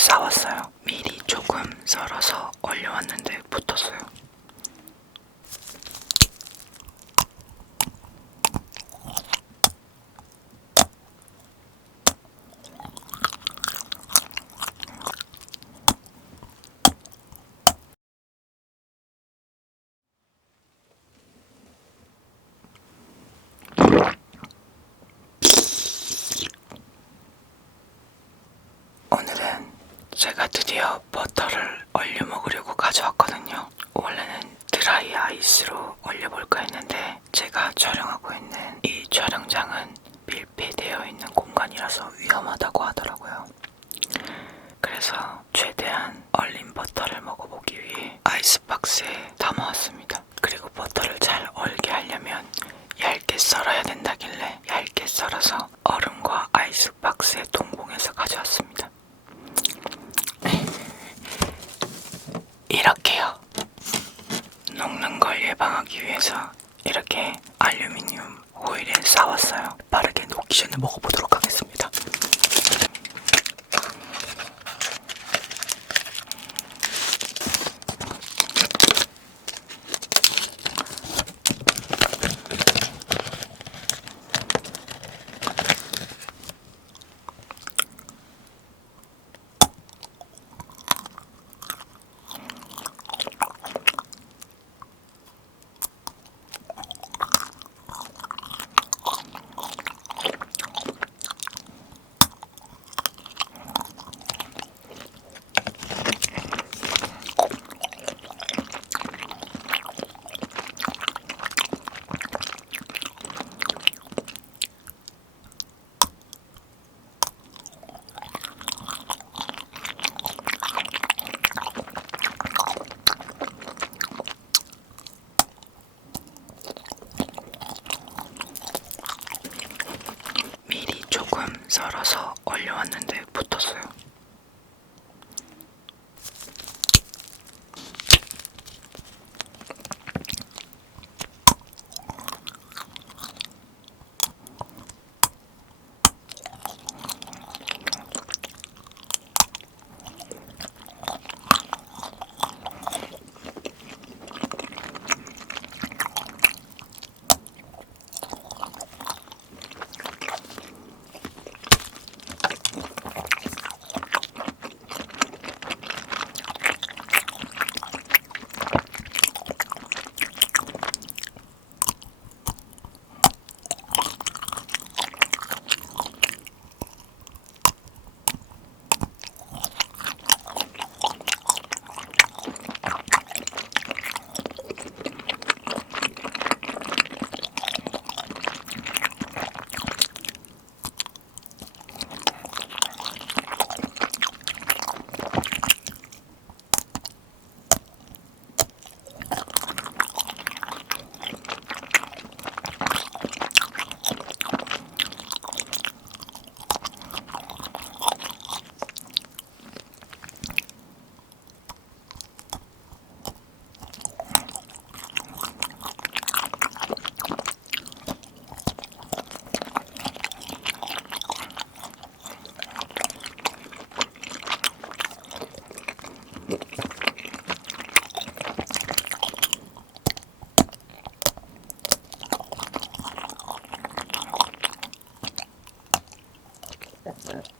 싸왔어요. 미리 조금 썰어서 얼려왔는데 붙었어요. 제가 드디어 버터를 얼려 먹으려고 가져왔거든요. 원래는 드라이 아이스로 얼려볼까 했는데 제가 촬영하고 있는 이 촬영장은 밀폐되어 있는 공간이라서 위험하다고 하더라고요. 그래서 최대한 얼린 버터를 먹어보기 위해 아이스박스에 담아왔습니다. 그리고 버터를 잘 얼게 하려면 얇게 썰어야 된다길래 얇게 썰어서 That's it.